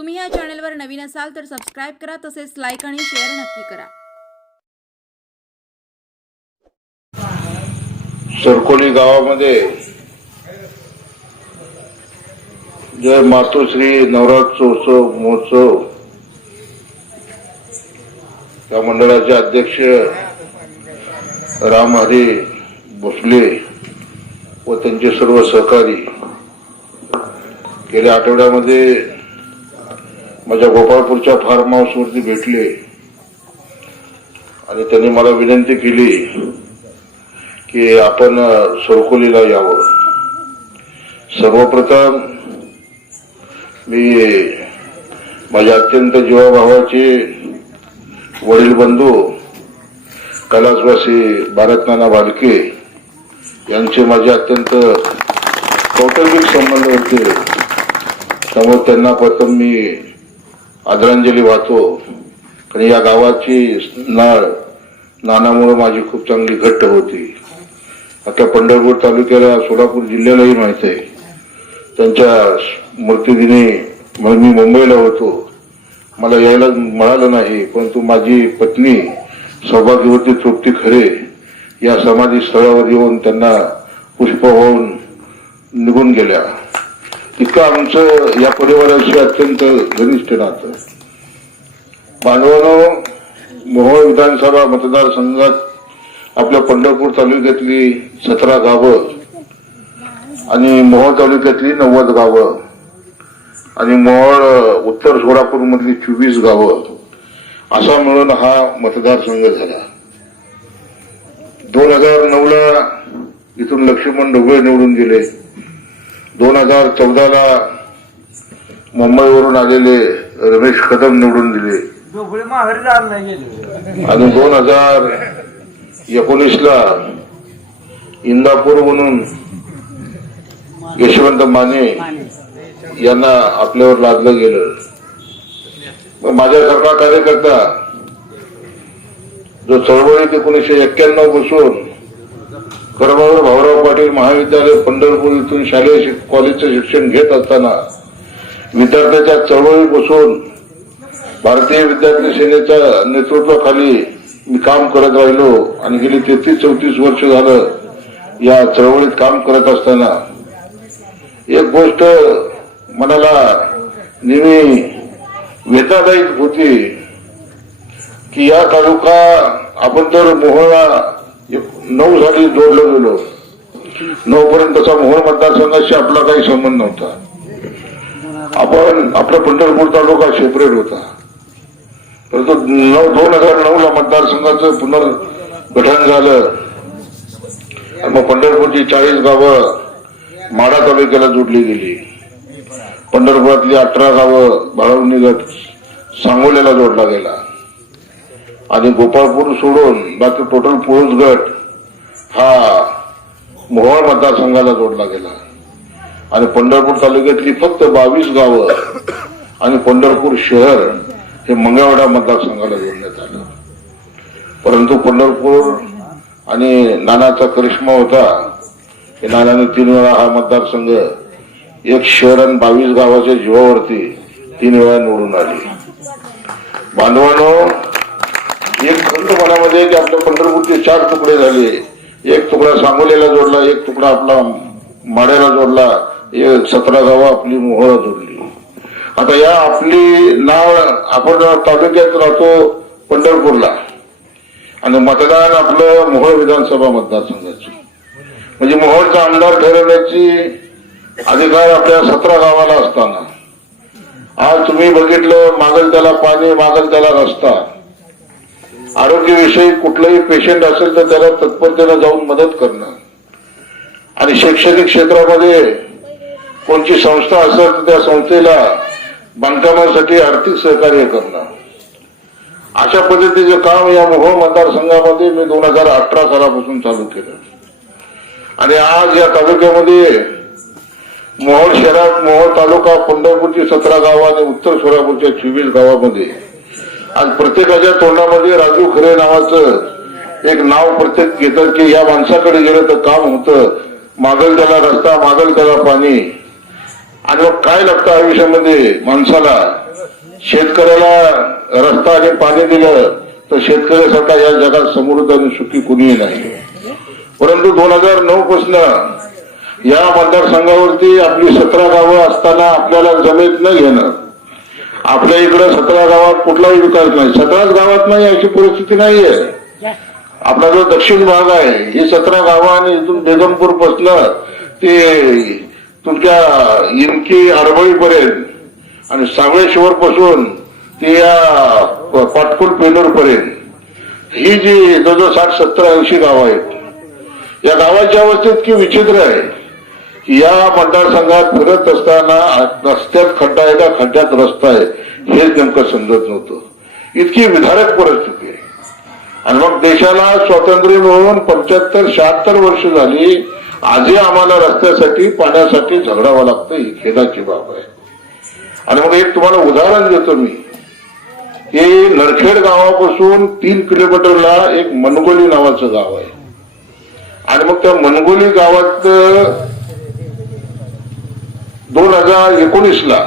तुम्ही या चॅनलवर नवीन असाल तर सबस्क्राईब करा तसेच लाईक आणि शेअर नक्की करा. सरकोली गावामध्ये जय मातोश्री नवरात्रोत्सव महोत्सव त्या मंडळाचे अध्यक्ष रामहरी भोसले व त्यांचे सर्व सहकारी गेल्या आठवड्यामध्ये माझ्या गोपाळपूरच्या फार्म हाऊसवरती भेटले. आणि त्यांनी मला विनंती केली की आपण सरकोलीला यावं. सर्वप्रथम मी माझ्या अत्यंत जीवाभावाचे वडील बंधू कैलासवासी भारतनाना बालके यांचे माझे अत्यंत कौटुंबिक संबंध होते. त्यामुळे त्यांना प्रथम मी आदरांजली वाहतो. कारण या गावाची नाळ नानामुळे माझी खूप चांगली घट्ट होती. आता पंढरपूर तालुक्याला सोलापूर जिल्ह्यालाही माहीत आहे. त्यांच्या स्मृतिदिनी मी मुंबईला होतो. मला यायला मिळालं नाही परंतु माझी पत्नी सौभाग्यवती तृप्ती खरे या समाधी स्थळावर येऊन त्यांना पुष्प होऊन निघून गेल्या. इतकं आमचं या परिवाराशी अत्यंत घनिष्ठ नातं. बांधवानं मोहोळ विधानसभा मतदारसंघात आपल्या पंढरपूर तालुक्यातली सतरा गावं आणि मोहोळ तालुक्यातली नव्वद गावं आणि मोहोळ उत्तर सोलापूर मधली चोवीस गावं असा मिळून हा मतदारसंघ झाला. दोन हजार नऊला इथून लक्ष्मण ढोबळे निवडून गेले. दोन हजार चौदाला मुंबईवरून आलेले रमेश कदम निवडून दिले. आणि दोन हजार एकोणीस ला इंदापूर म्हणून यशवंत माने यांना आपल्यावर लादलं गेलं. मग माझ्यासारखा कार्यकर्ता जो चळवळीत एकोणीसशे एक्क्याण्णवपासून कर्मवीर भाऊराव पाटील महाविद्यालय पंढरपूर इथून शालेय शिक- कॉलेजचं शिक्षण घेत असताना विद्यार्थ्याच्या चळवळीपासून भारतीय विद्यार्थी सेनेच्या नेतृत्वाखाली मी काम करत राहिलो. आणि गेली तेहतीस चौतीस वर्ष झालं या चळवळीत काम करत असताना. एक गोष्ट मनाला नेहमी वेदनादायक होती की या तालुका आपण तर मोहळा नऊ साठी जोडलं गेलो नऊ पर्यंतचा मोहन मतदारसंघाशी आपला काही संबंध नव्हता. आपण आपला पंढरपूर तालुका सेपरेट होता. परंतु नऊ दोन हजार नऊ ला मतदारसंघाचं पुनर्गठन झालं. मग पंढरपूरची चाळीस गावं माढा तालुक्याला जोडली गेली. पंढरपुरातली अठरा गावं बाळवणी गट सांगोल्याला जोडला गेला. आणि गोपाळपूर सोडून बाकी टोटल पुरुष गट हा. मोहोळ मतदारसंघाला जोडला गेला. आणि पंढरपूर तालुक्यातली फक्त बावीस गावं आणि पंढरपूर शहर हे मंगळवाडा मतदारसंघाला जोडण्यात आलं. परंतु पंढरपूर आणि नानाचा करिश्मा होता. की नानाने तीन वेळा हा मतदारसंघ एक शहर आणि बावीस गावाच्या जीवावरती तीन वेळा निवडून आली. बांधवानो एक खंत मनामध्ये की आपल्या पंढरपूरचे चार तुकडे झाले. एक तुकडा सांगोल्याला जोडला एक तुकडा आपला माड्याला जोडला एक सतरा गावं आपली मोहळा जोडली. आता या आपली नाव आपण तालुक्यात राहतो पंढरपूरला आणि मतदान आपलं मोहोळ विधानसभा मतदारसंघाची. म्हणजे मोहोळचा आमदार ठरवण्याची अधिकार आपल्या सतरा गावाला असताना. आज तुम्ही बघितलं मागल त्याला पाणी मागल त्याला रस्ता. आरोग्यविषयी कुठलंही पेशंट असेल तर त्याला तत्परतेनं जाऊन मदत करणं आणि शैक्षणिक क्षेत्रामध्ये कोणची संस्था असेल तर त्या संस्थेला बांधकामासाठी आर्थिक सहकार्य करणं अशा पद्धतीचं काम या मोहोळ मतदारसंघामध्ये मी दोन हजार अठरा सालापासून चालू केलं. आणि आज या तालुक्यामध्ये मोहोळ शहरात मोहोळ तालुका पंढरपूरची सतरा गाव आणि उत्तर सोलापूरच्या चोवीस गावामध्ये आज प्रत्येकाच्या तोंडामध्ये राजू खरे नावाचं एक नाव प्रत्येक घेतात की या माणसाकडे गेलं तर काम होतं. मागल त्याला रस्ता मागल त्याला पाणी. आणि मग काय लागतं आयुष्यामध्ये माणसाला? शेतकऱ्याला रस्ता आणि पाणी दिलं तर शेतकऱ्यासारखा या जगात समृद्ध आणि सुखी कुणीही नाही. परंतु दोन हजार नऊ पासन या मतदारसंघावरती आपली सतरा गावं असताना आपल्याला जमेत न घेणं आपल्या इकडं सतरा गावात कुठलाही विकास नाही. सतराच गावात नाही अशी परिस्थिती नाहीये. आपला जो दक्षिण भाग आहे ही सतरा गावं आणि इथून बेगमपूर पासनं ते तुमच्या इनकी आरबळीपर्यंत आणि सावळेश्वर पासून ते या पाटकुल पेनूर पर्यंत ही जी जवळजवळ साठ सत्तर ऐंशी गावं आहेत या गावाची अवस्थेत की विचित्र आहे. या मतदारसंघात फिरत असताना रस्त्यात खड्डा आहे का? खड्ड्यात रस्ता आहे. हेच नेमकं समजत नव्हतं. इतकी विधारक परिस्थिती आहे. आणि मग देशाला स्वातंत्र्य मिळून पंच्याहत्तर शहात्तर वर्ष झाली आजही आम्हाला रस्त्यासाठी पाण्यासाठी झगडावं लागतं ही खेदाची बाब आहे. आणि मग एक तुम्हाला उदाहरण देतो मी. की नरखेड गावापासून तीन किलोमीटरला एक मनगोली नावाचं गाव आहे. आणि मग त्या मनगोली गावात दोन हजार एकोणीसला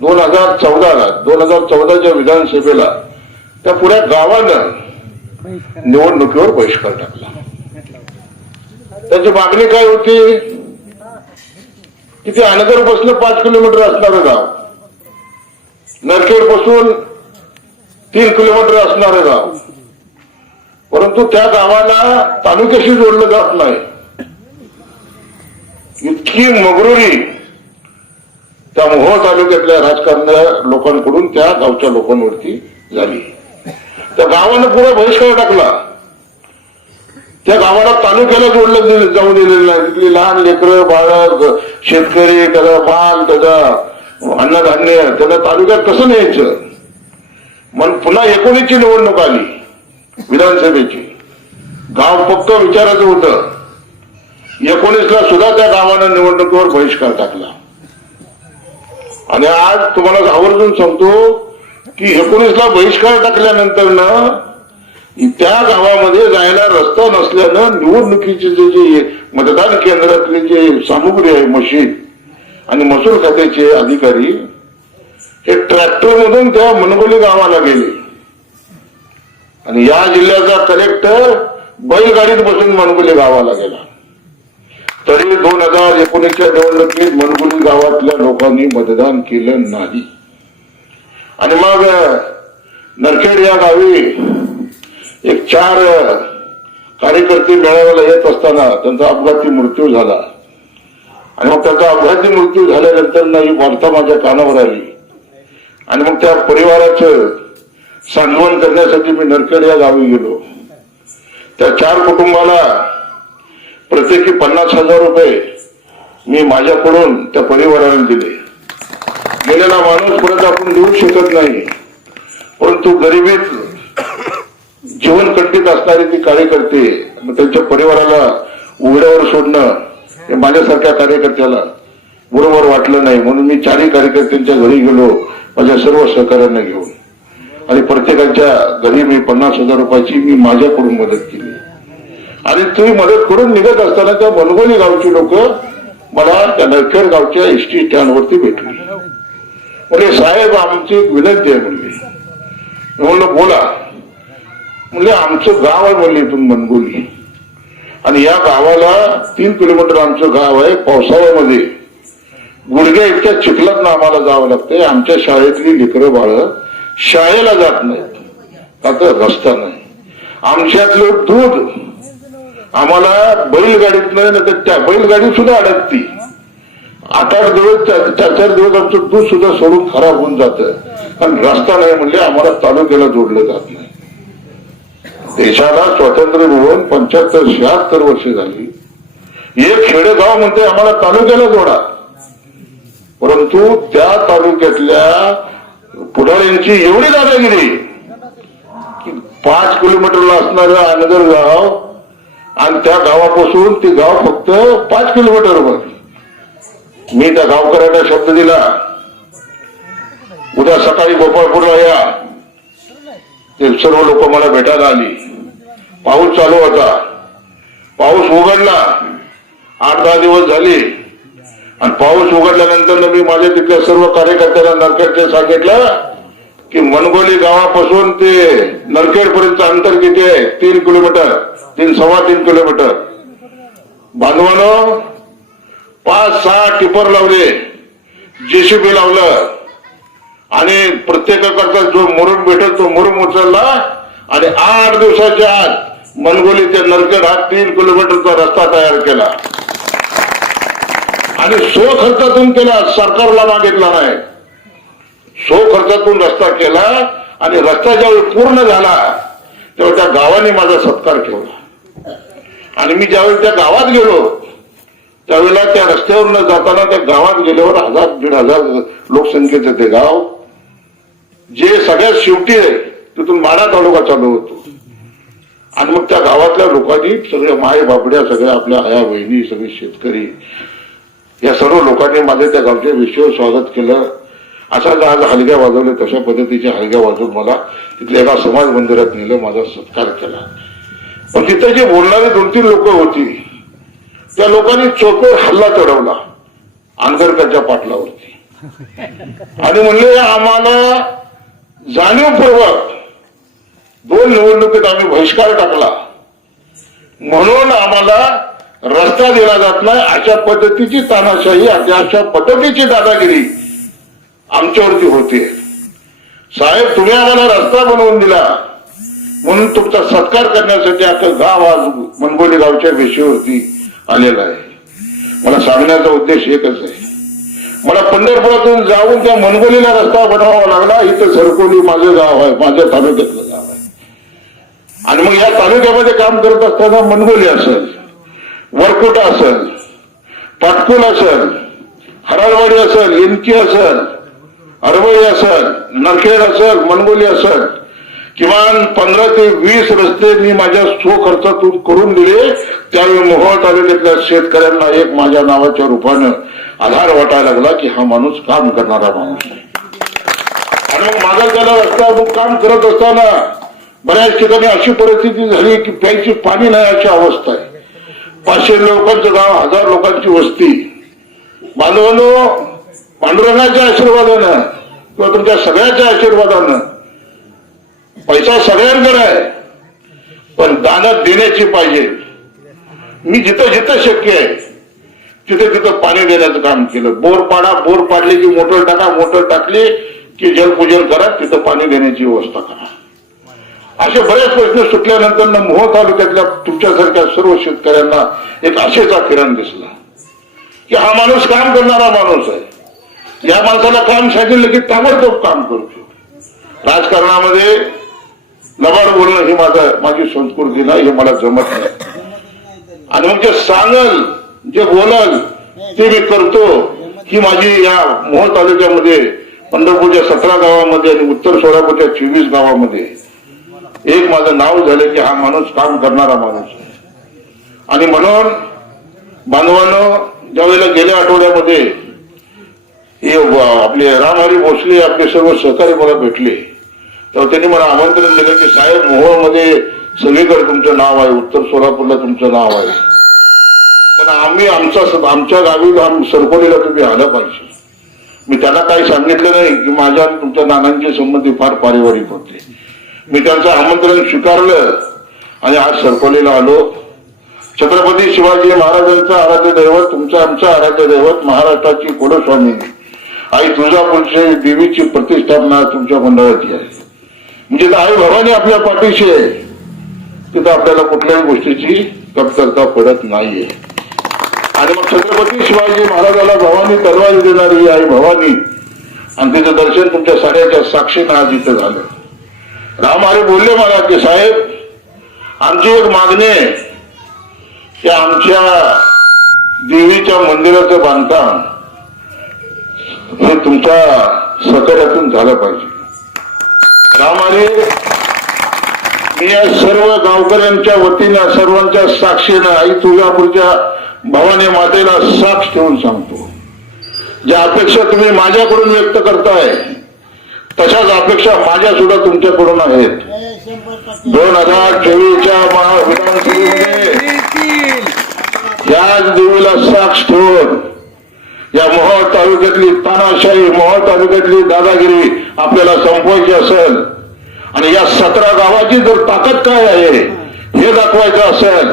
दोन हजार चौदाला दोन हजार चौदाच्या विधानसभेला त्या पुऱ्या गावानं निवडणुकीवर बहिष्कार टाकला. त्याची मागणी काय होती? किती अनगरपासून पाच किलोमीटर असणारं गाव नरखेडपासून तीन किलोमीटर असणारं गाव. परंतु त्या गावाला तालुक्याशी जोडलं जात नाही. इतकी मगरुरी त्या मोहोळ तालुक्यातल्या राजकारण लोकांकडून त्या गावच्या लोकांवरती झाली. त्या गावानं पुरा बहिष्कार टाकला. त्या गावाला तालुक्याला जोडलं दिलं- जाऊ दिलेलं नाही. तिथली लहान लेकरं बाळक शेतकरी त्याचा माल त्याचा अन्नधान्य त्याला तालुक्यात कसं न्यायचं? मग पुन्हा एकोणीसची निवडणूक आली विधानसभेची. गाव फक्त विचारायचं होतं. एकोणीसला सुद्धा त्या गावानं निवडणुकीवर बहिष्कार टाकला. आणि आज तुम्हाला आवर्जून सांगतो की एकोणीसला बहिष्कार टाकल्यानंतर ना त्या गावामध्ये जायला रस्ता नसल्यानं निवडणुकीचे जे जे मतदान केंद्रातले जे सामुग्री आहे मशीन आणि महसूल खात्याचे अधिकारी हे ट्रॅक्टर मधून त्या मनगोली गावाला गेले. आणि या जिल्ह्याचा कलेक्टर बैलगाडीत बसून मनगोली गावाला गेला. तरी दोन हजार एकोणीसच्या निवडणुकीत मनगुली गावातल्या लोकांनी मतदान केलं नाही. आणि मग नरखेड या गावी एक चार कार्यकर्ते मेळाव्याला येत असताना त्यांचा अपघाती मृत्यू झाला. आणि मग त्याचा अपघाती मृत्यू झाल्यानंतर ही वार्ता माझ्या कानावर आली. आणि मग त्या परिवाराचं सांत्वन करण्यासाठी मी नरखेड या गावी गेलो. त्या चार कुटुंबाला प्रत्येकी पन्नास हजार रुपये मी माझ्याकडून त्या परिवाराला दिले. गेलेला माणूस परत आपण देऊ शकत नाही. परंतु गरिबीत जीवन कंटित असणारी ती कार्यकर्ते मग त्यांच्या परिवाराला उघड्यावर सोडणं हे माझ्यासारख्या कार्यकर्त्याला बरोबर वाटलं नाही. म्हणून मी चारही कार्यकर्त्यांच्या घरी गेलो माझ्या सर्व सहकार्यांना घेऊन. आणि प्रत्येकाच्या घरी मी पन्नास हजार रुपयाची मी माझ्याकडून मदत केली. आणि तुम्ही मदत करून निघत असताना त्या मनगोली गावची लोक मला त्या नरखेड गावच्या एस टी स्टँडवरती भेटली. म्हणजे साहेब आमची एक विनंती आहे म्हणली. म्हणलं बोला. म्हणजे आमचं गाव आहे म्हणले इथून मनगोली आणि या गावाला तीन किलोमीटर आमचं गाव आहे पावसाळ्यामध्ये. गुडघ्या इतक्या चिखलात आम्हाला जावं लागतंय आमच्या शाळेतली लेकरं बाळ शाळेला जात नाहीत. आता रस्ता नाही. आमच्यातलं दूध आम्हाला बैलगाडीत नाही तर त्या बैलगाडी सुद्धा अडकती. आठ आठ दिवस चार चार दिवस आमचं दूध सुद्धा सोडून खराब होऊन जातं. आणि रस्ता नाही म्हणजे आम्हाला तालुक्याला जोडलं जात नाही. देशाला स्वातंत्र्य मिळून पंच्याहत्तर शहात्तर वर्ष झाली. एक खेडेगाव म्हणते आम्हाला तालुक्याला जोडा. परंतु त्या तालुक्यातल्या पुढाऱ्यांची एवढी दादागिरी की पाच किलोमीटरला असणारं अनगर गाव आणि त्या गावापासून ते गाव फक्त पाच किलोमीटर किलोमीटरवर मी त्या गावकऱ्यांना शब्द दिला उद्या सकाळी गोपाळपूरला या. ते सर्व लोक मला भेटायला आली. पाऊस चालू होता. पाऊस उघडला. आठ दहा दिवस झाले. आणि पाऊस उघडल्यानंतर मी माझ्या तिथल्या सर्व कार्यकर्त्यांना नरखेडचे सांगितलं की मनगोली गावापासून ते नरखेड पर्यंत अंतर किती आहे? तीन किलोमीटर. तीन सव्वा तीन किलोमीटर. बांधवानं पाच सहा टिपर लावले. जेसीबी लावलं. आणि प्रत्येकाकरता जो मुरुम भेटेल तो मुरुम उचलला. आणि आठ दिवसाच्या आत मनगोली ते नरखेड हा तीन किलोमीटरचा रस्ता तयार केला. आणि सो खर्चातून केला सरकारला मागितला नाही. सो खर्चातून रस्ता केला आणि रस्ता ज्यावेळी पूर्ण झाला तेव्हा त्या गावाने माझा सत्कार ठेवला. आणि मी ज्यावेळी त्या गावात गेलो त्यावेळेला त्या रस्त्यावर जाताना त्या गावात गेल्यावर हजार दीड हजार लोकसंख्येचं ते गाव जे सगळ्यात शेवटी आहे तिथून माडा तालुका चालू होतो. आणि मग त्या गावातल्या लोकांनी सगळ्या माय बापड्या सगळ्या आपल्या आया बहिणी सगळे शेतकरी या सर्व लोकांनी माझ्या त्या गावच्या विषयावर स्वागत केलं. असाच आज हलग्या वाजवल्या तशा पद्धतीच्या हलग्या वाजवून मला तिथल्या एका समाज मंदिरात नेलं माझा सत्कार केला. पण तिथे जे बोलणारी दोन तीन लोक होती त्या लोकांनी चोकोर हल्ला चढवला आंगरकरच्या पाटलावरती. आणि म्हणले आम्हाला जाणीवपूर्वक दोन निवडणुकीत आम्ही बहिष्कार टाकला. म्हणून आम्हाला रस्ता दिला जात नाही अशा पद्धतीची तानाशाही अशा पद्धतीची दादागिरी आमच्यावरती होते. साहेब तुम्ही आम्हाला रस्ता बनवून दिला. म्हणून तुमचा सत्कार करण्यासाठी आता गाव आज मनगोली गावच्या वेशीवरती आलेला आहे. मला सांगण्याचा उद्देश एकच आहे. मला पंढरपुरातून जाऊन त्या मनगोलीला रस्ता बनवावा लागला. इथं सरकोली माझं गाव आहे माझ्या तालुक्यातलं गाव आहे. आणि मग या तालुक्यामध्ये काम करत असताना मनगोली असेल वरकोटा असेल पाटकुल असेल हराळवाडी असेल इनकी असेल अरवळी असेल नरखेड असेल मनगोली असेल किमान पंधरा ते वीस रस्ते मी माझ्या स्वखर्चातून करून दिले. त्यावेळी मोहोळ तालुक्यातल्या शेतकऱ्यांना एक माझ्या नावाच्या रूपानं आधार वाटायला लागला की हा माणूस काम करणारा माणूस आहे. आणि मग माझा त्याला रस्ता काम करत असताना बऱ्याच ठिकाणी अशी परिस्थिती झाली की प्यायची पाणी नाही अशी अवस्था आहे. पाचशे लोकांचं गाव हजार लोकांची वस्ती. बांधवांनो पांडुरंगाच्या आशीर्वादानं किंवा तुमच्या सगळ्याच्या आशीर्वादानं. पैसा सगळ्यांकडे आहे पण दानात देण्याची पाहिजे. मी जिथं जिथं शक्य आहे तिथे तिथं पाणी देण्याचं काम केलं. बोर पाडा बोर पाडली की मोटर टाका मोटर टाकली की जलपूजन करा तिथं पाणी देण्याची व्यवस्था करा. असे बरेच प्रश्न सुटल्यानंतर ना तालुक्यातल्या तुमच्यासारख्या सर्व शेतकऱ्यांना एक आशेचा किरण दिसला. की हा माणूस काम करणारा माणूस आहे. या माणसाला काम सांगितलं की ताबडतोब काम करतो. राजकारणामध्ये लबाड बोलणं ही माझा माझी संस्कृती नाही हे मला जमत नाही. आणि मग जे सांगल जे बोलल ते मी करतो. ही माझी या मोहन तालुक्यामध्ये पंढरपूरच्या सतरा गावामध्ये आणि उत्तर सोलापूरच्या चोवीस गावामध्ये एक माझं नाव झालं की हा माणूस काम करणारा माणूस आणि म्हणून बांधवानं ज्यावेळेला गेल्या आठवड्यामध्ये हे आपले रामहरी भोसले आपले सर्व सहकारी मला भेटले. तेव्हा त्यांनी मला आमंत्रण दिलं की साहेब मोहोळमध्ये सगळीकडे तुमचं नाव आहे. उत्तर सोलापूरला तुमचं नाव आहे. पण आम्ही आमचा आमच्या गावी सरकोलीला तुम्ही आलं पाहिजे. मी त्यांना काही सांगितलं नाही की माझ्या आणि तुमच्या नानांचे संबंधी फार पारिवारिक होते. मी त्यांचं आमंत्रण स्वीकारलं आणि आज सरकोलीला आलो. छत्रपती शिवाजी महाराजांचं आराध्य दैवत तुमचं आमचं आराध्य दैवत महाराष्ट्राची कुलस्वामी आई तुळजापूरच्या देवीची प्रतिष्ठापना तुमच्या मंडळाची आहे. म्हणजे तर आई भवानी आपल्या पाठीशी आहे. तिथं आपल्याला कुठल्याही गोष्टीची कमतरता पडत नाहीये. आणि मग छत्रपती शिवाजी महाराजाला भवानी तलवारी देणारी आई भवानी आणि तिचं दर्शन तुमच्या साड्याच्या साक्षीनं आज इथं झालं. राम हरी बोलले मला की साहेब आमची एक मागणी आहे की आमच्या देवीच्या मंदिराचं बांधकाम हे तुमच्या सहकार्यातून झालं पाहिजे. राम हरी मी या सर्व गावकऱ्यांच्या वतीनं सर्वांच्या साक्षीनं आई तुळजापूरच्या भवानी मातेला साक्ष ठेवून सांगतो. ज्या अपेक्षा तुम्ही माझ्याकडून व्यक्त करताय तशाच अपेक्षा माझ्या सुद्धा तुमच्याकडून आहेत. दोन हजार चोवीसच्या महा- विधानसभेमध्ये याच देवीला साक्ष ठेवून या मोहोळ तालुक्यातली तानाशाही मोहोळ तालुक्यातली दादागिरी आपल्याला संपवायची असेल आणि या सतरा गावाची जर ताकद काय आहे हे दाखवायचं असेल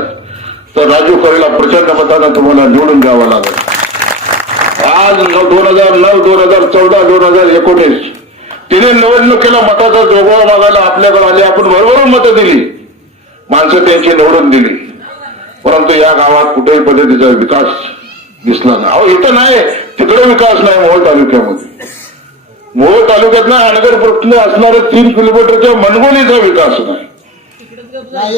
तर राजू खरेला प्रचंड मतानं तुम्हाला निवडून द्यावं लागेल. आज दोन हजार नऊ दोन हजार चौदा दोन हजार एकोणीस तिने निवडणुकीला मताचा जोगवा मागायला आपल्याकडे आले आपण भरभरून मतं दिली. माणसं त्यांची निवडून दिली. परंतु या गावात कुठेही पद्धतीचा विकास दिसला नाही. अहो इथं नाही. तिकडे विकास नाही मोहोळ तालुक्यामध्ये. मोहोळ तालुक्यात ना अनगर प्रश्न असणारे तीन किलोमीटरच्या मनगोलीचा विकास नाही.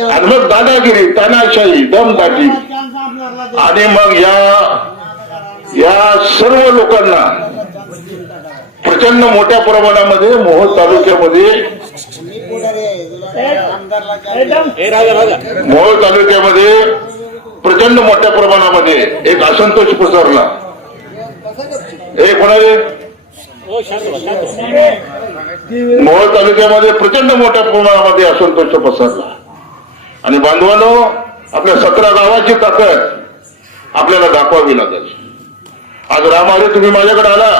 आणि मग दादागिरी तानाशाही दमदाटी. आणि मग या या सर्व लोकांना प्रचंड मोठ्या प्रमाणामध्ये मोहोळ तालुक्यामध्ये मोहोळ तालुक्यामध्ये प्रचंड मोठ्या प्रमाणामध्ये एक असंतोष पसरला. एक कोणाले? मोहोळ तालुक्यामध्ये प्रचंड मोठ्या प्रमाणामध्ये असंतोष पसरला. आणि बांधवांनो आपल्या सतरा गावाची ताकद आपल्याला दाखवावी लागेल आज रामारे तुम्ही माझ्याकडे आला.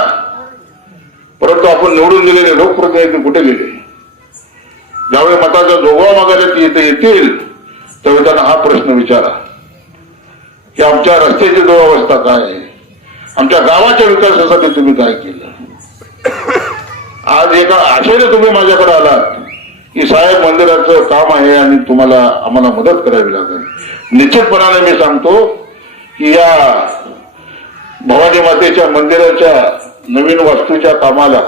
परंतु आपण निवडून दिलेले लोकप्रतिनिधी कुठे गेले? ज्यावेळी मताचा जोगवा मागायला ती इथे येतील त्यावेळी त्यांना हा प्रश्न विचारा. की आमच्या रस्त्याची दुरावस्था काय आहे? आमच्या गावाच्या विकासासाठी तुम्ही काय केलं? आज एका आशेने तुम्ही माझ्याकडे आलात की साहेब मंदिराचं काम आहे आणि तुम्हाला आम्हाला मदत करावी लागेल. निश्चितपणाने मी सांगतो की या भवानी मातेच्या मंदिराच्या नवीन वास्तूच्या कामाला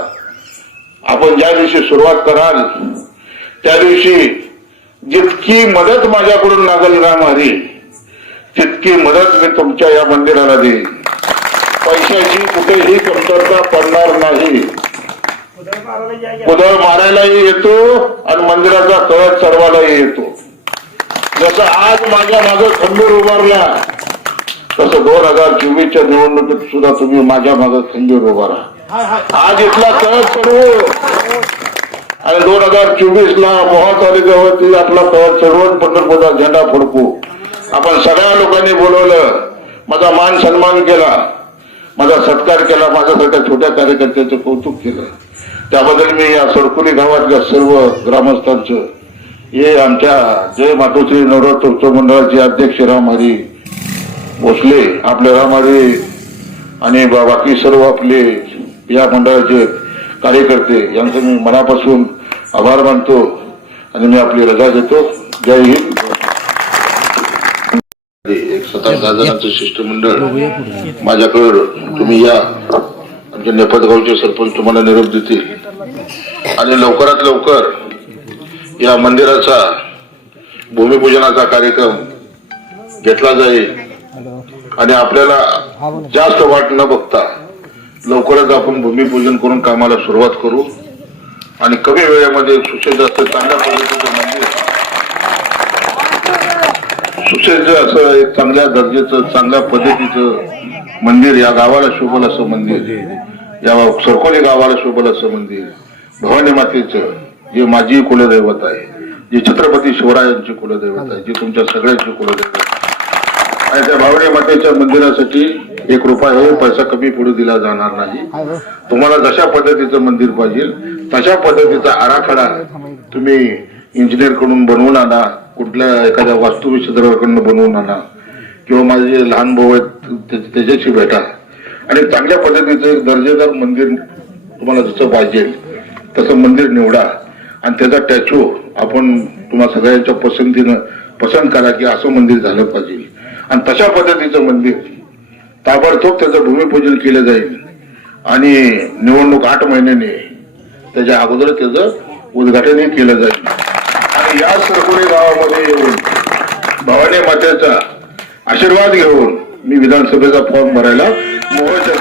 आपण ज्या दिवशी सुरुवात कराल त्या दिवशी जितकी मदत माझ्याकडून लागेल ना मारी तितकी मदत मी तुमच्या या मंदिराला देईन. पैशाची कुठेही कमतरता पडणार नाही. कुदळ मारायलाही येतो आणि मंदिराचा कळस चढवायलाही येतो. जसं आज माझ्या मागे खंबीर उभारला तसं दोन हजार चोवीसच्या निवडणुकीत सुद्धा तुम्ही माझ्या मागे खंबीर उभा राहा आज इथला कळस चढवू. आणि दोन हजार चोवीस ला मोहा तालुक्यावरती आपला कळस चढवून पंढरपूरचा झेंडा फडकू. आपण सगळ्या लोकांनी बोलवलं. माझा मान सन्मान केला. माझा सत्कार केला. माझ्यासारख्या छोट्या कार्यकर्त्याचं कौतुक केलं. त्याबद्दल मी या सरकुली गावातल्या सर्व ग्रामस्थांचं हे आमच्या जय मातोश्री नवरात्र उत्सव मंडळाचे अध्यक्ष रामहारी भोसले आपले रामहारी आणि बा- बाकी सर्व आपले या मंडळाचे कार्यकर्ते यांचं मी मनापासून आभार मानतो आणि मी आपली रजा देतो. जय हिंद. एक सात आठ दहा जणांचं शिष्टमंडळ माझ्याकडं तुम्ही या. आमच्या नेपथगावचे सरपंच तुम्हाला निरोप देतील. आणि लवकरात लवकर या मंदिराचा भूमिपूजनाचा कार्यक्रम घेतला जाईल. आणि आपल्याला जास्त वाट न बघता लवकरच आपण भूमिपूजन करून कामाला सुरुवात करू. आणि कमी वेळेमध्ये सुसज्ज असं चांगल्या पद्धतीचं मंदिर सुसज्ज असं एक चांगल्या दर्जाचं चांगल्या पद्धतीचं मंदिर या गावाला शोभल असं मंदिर या सरकोली गावाला शोभल असं मंदिर भवानी मातेचं जे माझी कुलदैवत आहे जे छत्रपती शिवरायांची कुलदैवत आहे जे तुमच्या सगळ्यांची कुलदैवत आहे. आणि त्या भावनी मातेच्या मंदिरासाठी एक रुपया पैसा कमी पुढे दिला जाणार नाही. तुम्हाला जशा पद्धतीचं मंदिर पाहिजे तशा पद्धतीचा आराखडा तुम्ही इंजिनियरकडून बनवून आणा. कुठल्या एखाद्या वास्तुविषयकडनं बनवून आणा. किंवा माझे जे लहान भाऊ आहेत त्याच्याशी भेटा. आणि चांगल्या पद्धतीचं एक दर्जेदार मंदिर तुम्हाला जसं पाहिजे तसं मंदिर निवडा. आणि त्याचा टॅचू आपण तुम्हाला सगळ्यांच्या पसंतीनं पसंत करा की असं मंदिर झालं पाहिजे. आणि तशा पद्धतीचं मंदिर ताबडतोब त्याचं भूमिपूजन केलं जाईल. आणि निवडणूक आठ महिन्याने त्याच्या अगोदर त्याचं उद्घाटनही केलं जाईल. या सरकोली गावामध्ये येऊन भवानी मातेचा आशीर्वाद घेऊन मी विधानसभेचा फॉर्म भरायला मोहोळच्या